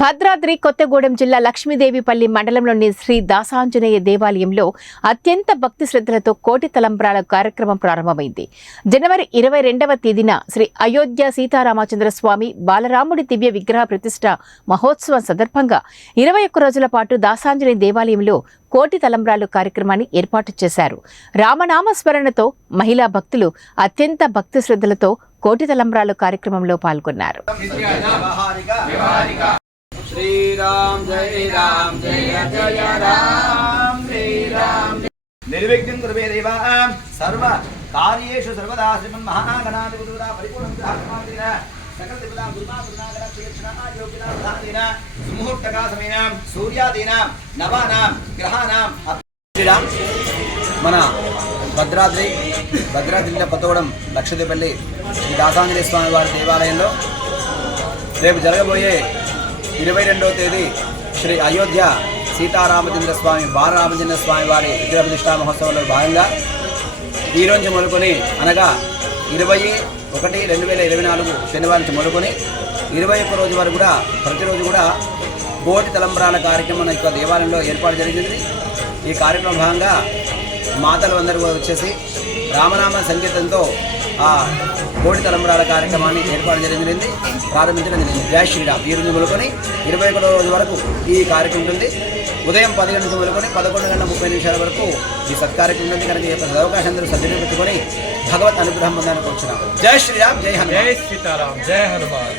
భద్రాద్రి కొత్తగూడెం జిల్లా లక్ష్మీదేవిపల్లి మండలంలోని శ్రీ దాసాంజనేయ దేవాలయంలో అత్యంత భక్తి శ్రద్ధలతో కోటి తలంబ్రాల కార్యక్రమం ప్రారంభమైంది. జనవరి 22వ తేదీన శ్రీ అయోధ్య సీతారామచంద్ర స్వామి బాలరాముడి దివ్య విగ్రహ ప్రతిష్ఠ మహోత్సవం సందర్భంగా 21 రోజుల పాటు దాసాంజనేయ దేవాలయంలో కోటి తలంబ్రాలు కార్యక్రమాన్ని ఏర్పాటు చేశారు. రామనామస్మరణతో మహిళా భక్తులు అత్యంత భక్తి శ్రద్ధలతో కోటి తలంబ్రాలు కార్యక్రమంలో పాల్గొన్నారు. श्रीराम जय राम जय जय राम श्रीराम निर्विघ्नं कुरु देवां सर्व कार्येषु सर्वदा श्रीमन् महागणाधिपतिना परिपूर्णं ग्रहणादिन सकल देवता गुरुमा गुरुनागण श्रीकृष्ण योगिना प्रधानेन मुहूर्तका समेन सूर्यादीनां नवानां ग्रहाणां श्रीराम మన భద్రాద్రి జిల్లా కొత్తగూడెం లక్షదేపల్లి శ్రీ దాసాంజనేయ స్వామి వారి దేవాలయంలో రేపు జరగబోయే 22వ తేదీ శ్రీ అయోధ్య సీతారామచంద్ర స్వామి బాలరామచంద్ర స్వామి వారి విగ్రహ ప్రతిష్ఠా మహోత్సవంలో భాగంగా ఈ రోజు మొదలుకొని అనగా 21/1/2024 శనివారం నుంచి మొదలుకొని 21 రోజు వరకు కూడా ప్రతిరోజు కూడా కోటి తలంబ్రాల కార్యక్రమం యొక్క దేవాలయంలో ఏర్పాటు జరిగింది. ఈ కార్యక్రమం భాగంగా మాతలు అందరూ వచ్చేసి రామనామ సంకీర్తనతో ఆ కోటి తలంబ్రాల కార్యక్రమాన్ని ఏర్పాటు జరిగింది, ప్రారంభించడం జరిగింది. జై శ్రీరామ్. ఈ రోజు మొదలుకొని 21వ రోజు వరకు ఈ కార్యక్రమం ఉంటుంది. ఉదయం 10 గంటల నుంచి మొదలుకొని 11:30 వరకు ఈ సత్కార్యక్రమం ఉంటుంది. కనుక ఈ అవకాశం అందరూ సద్వినియోగించుకొని భగవత్ అనుగ్రహం పొందాలని కోరుచున్నాం. జై శ్రీరామ్, జై హనుమాన్. జై సీతారాం, జై హనుమాన్.